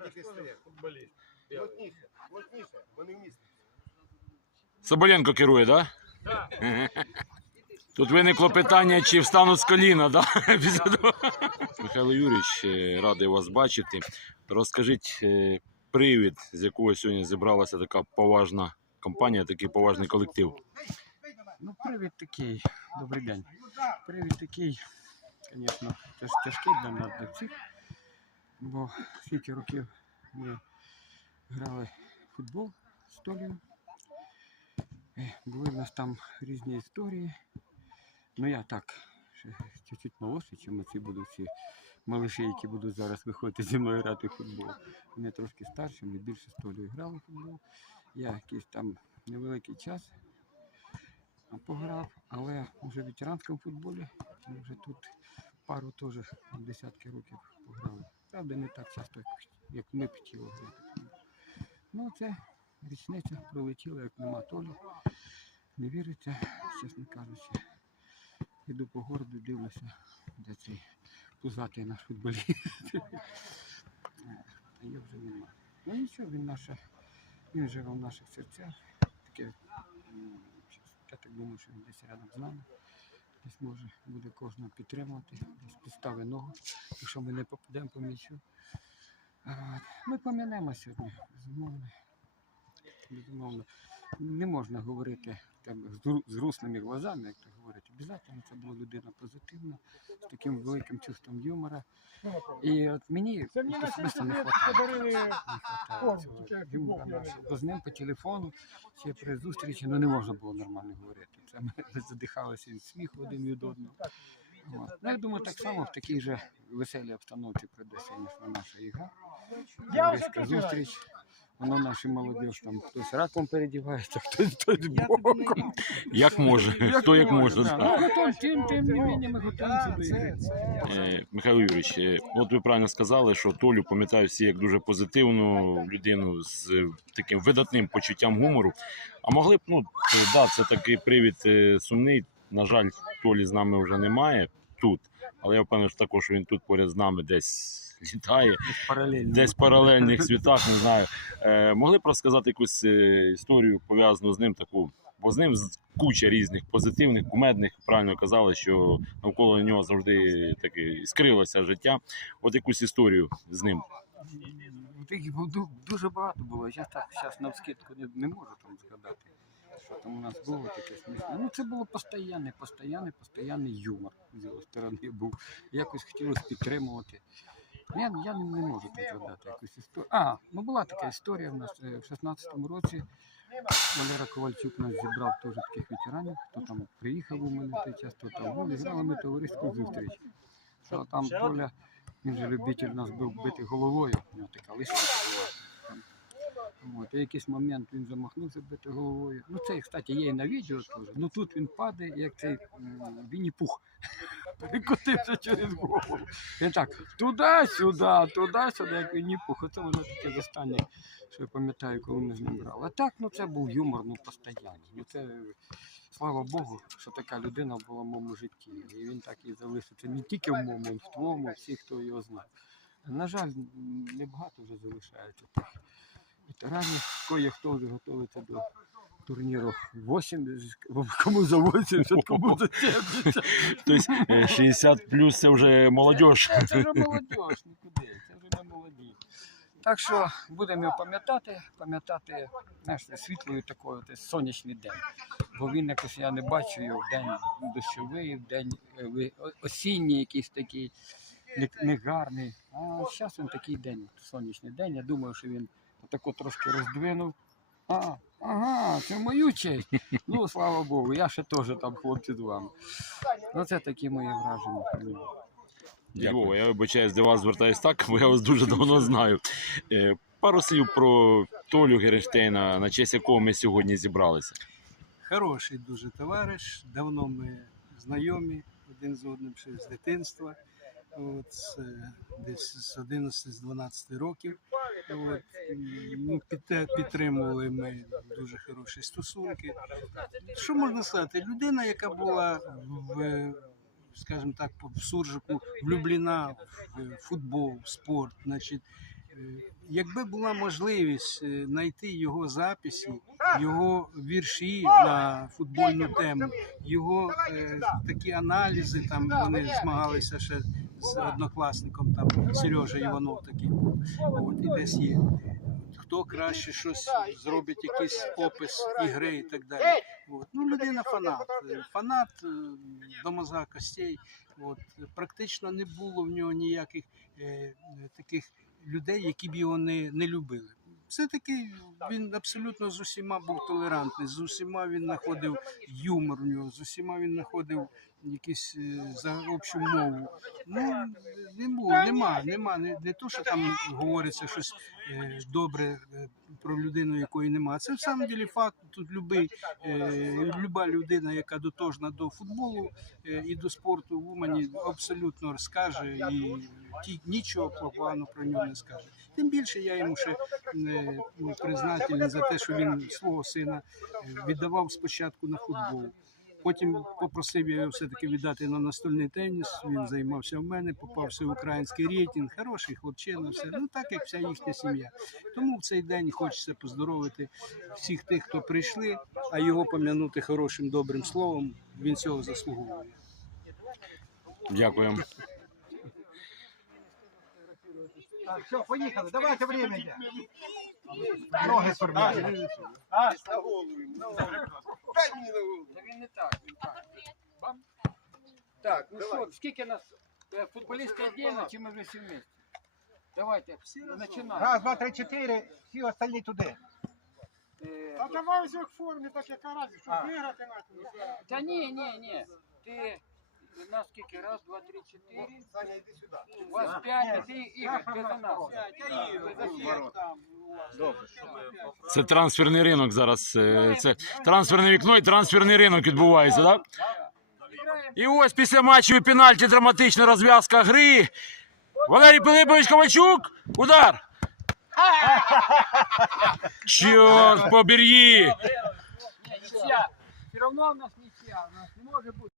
тільки стоять. футболіст. Плотніше, плотніше, вони вмісті. Соболенко керує, так? Так. Да? Тут виникло питання, чи встануть з коліна, да? Михайло Юрійович, е, радий вас бачити. Розкажіть е, привід, з якого сьогодні зібралася така поважна компанія, такий поважний колектив. Ну, привід такий. Добрий день. Привід такий, звісно, тяжкий для нас для всіх. Бо скільки років ми грали в футбол з Толію. Е, Були в нас там різні історії. Ну я так, ще чуть-чуть молодший, чим ці будуть всі малиші, які будуть зараз виходити зі мною грати в футбол. Вони трошки старші, ми більше з Толією грали в футбол. Я якийсь там невеликий час пограв, але вже в ветеранському футболі ми вже тут пару теж десятки років пограли. Правда, не так часто, як, ми б хотіли. Ну, це річниця пролетіла, як нема толі. Не віриться, чесно кажучи. Іду по городу, дивлюся, де цей пузатий наш футболіст. А його вже нема. Ну нічого, він наша, він живе в наших серцях. Таке я так думаю, що він десь рядом з нами. Десь може буде кожного підтримувати, десь підстави ногу, якщо ми не попадемо по м'ячу. Ми помінемо сьогодні, безумовно. Безумовно. Не можна говорити там, з грустними глазами, як то говорять. Обов'язково це була людина позитивна, з таким великим чувством юмора. І от мені особисто не хватає. Не хватає цього юмора нашого. Бо з ним по телефону, ще при зустрічі, ну не можна було нормально говорити. Це ми задихалися від сміху один від одного. От. Ну, я думаю, так само в такій же веселій обстановці пройде сьогоднішня наша ігра. Зустріч. Воно наші молодіж, там хтось раком передівається, хтось хтось боком. Як може, хто як може. да. Ну, готов, тим, тим не менше ми готуємося до ігри. Е, Михайло Юрійович, е, от ви правильно сказали, що Толю пам'ятаю всі як дуже позитивну людину з е, таким видатним почуттям гумору. А могли б, ну, да, це такий привід е, сумний. На жаль, Толі з нами вже немає тут. Але я впевнений, що також він тут поряд з нами десь літає, Паралельно. десь в паралельних світах, не знаю. Е, могли б розказати якусь е, історію пов'язану з ним таку. Бо з ним куча різних позитивних, кумедних, правильно казали, що навколо нього завжди таке скрилося життя. От якусь історію з ним. Ну, Таких дуже багато було. Я так зараз навскидку не, не можу там згадати, що там у нас було таке смішне. Ну це було постійний, постійний, постійний юмор з його сторони був. Якось хотілося підтримувати. Я, я не можу там згадати якусь історію. А, ну була така історія в нас е, в 16-му році. Валера Ковальчук нас зібрав теж таких ветеранів, хто там приїхав у мене той час, хто там був, і грали ми товариську зустріч. Що там Толя, він же любитель нас був бити головою, у нього така лишенька була. От, і якийсь момент він замахнувся бити головою. Ну це, кстати, є і на відео теж. Ну тут він падає, як цей м, Вінні-Пух. Перекотився через голову. Він так, туди-сюди, туди-сюди, як Вінні-Пух. Оце воно таке з останніх, що я пам'ятаю, коли ми з ним грали. А так, ну це був юмор, ну постійний. Ну це, слава Богу, що така людина була в моєму житті. І він так і залишиться не тільки в моєму, в твоєму, всі, хто його знає. На жаль, небагато вже залишається тих ветеранів, кое хто вже готується до турніру 8, кому за 80, кому за 70. Тобто е, 60 плюс це вже молодь. Це, це вже молодь, нікуди, це вже не молоді. Так що будемо його пам'ятати, пам'ятати світлою такою, це сонячний день. Бо він якось я не бачу його в день дощовий, в день е, осінній якийсь такий не- негарний. А зараз він такий день, сонячний день. Я думаю, що він отако трошки роздвинув. А, ага, це мою честь. Ну, слава Богу, я ще теж там хлопці з вами. Ну, це такі мої враження. Дякую. Я вибачаюсь, до вас звертаюсь так, бо я вас дуже давно знаю. Е, Пару слів про Толю Геренштейна, на честь якого ми сьогодні зібралися. Хороший дуже товариш. Давно ми знайомі один з одним ще з дитинства. От, десь з 11-12 років. От, ну, під, підтримували ми дуже хороші стосунки. Що можна сказати? Людина, яка була в, скажімо так, в суржику влюблена в футбол, в спорт, значить, Е, Якби була можливість е, знайти його записи, його вірші на футбольну тему, його е, такі аналізи, там вони змагалися ще з однокласником, там Сережа Іванов такий був, от, і десь є. Хто краще щось зробить, якийсь опис ігри і так далі. От. Ну, людина фанат. Фанат е, до мозга костей. От. Практично не було в нього ніяких е, таких людей, які б його не, не любили. Все-таки він абсолютно з усіма був толерантний, з усіма він знаходив юмор в нього, з усіма він знаходив якісь е, за общу мову. Ну, не було, нема, нема. Не, не то, що там говориться щось е, добре е, про людину, якої нема. Це в самом ділі факт. Тут любий, е, люба людина, яка дотожна до футболу е, і до спорту в Умані, абсолютно розкаже і ті, нічого поганого про нього не скаже. Тим більше я йому ще е, ну, признательний за те, що він свого сина е, віддавав спочатку на футбол. Потім попросив я його все-таки віддати на настольний теніс. Він займався в мене, попався в український рейтинг, хороший хлопчина, все. Ну так як вся їхня сім'я. Тому в цей день хочеться поздоровити всіх тих, хто прийшли, а його пом'янути хорошим добрим словом. Він цього заслуговує. Дякуємо. Так, все, поїхали, давайте время йде. Ноги сформуйте. А? На голову. йому. Дай мені на голову. Та він не так, він так. Бам. Так, ну що, скільки нас е, футболісти віддільно, чи ми вже всі вместе? Давайте, починаємо. Раз, два, три, чотири, всі остальні туди. Е, А давай вже в формі, так яка разі, щоб А. виграти на Та ні, ні, ні. Ти у нас скільки? Раз, два, три, чотири. Саня, йди сюди. У вас п'ять, а ти Ігор, ти за нас. Це трансферний ринок зараз. е, Це трансферне вікно і трансферний ринок відбувається, так? І ось після матчу і пенальті драматична розв'язка гри. Валерій Пилипович Ковачук. Удар. Чорт, побір'ї. Нічия. Все одно в нас нічия. У нас не може бути.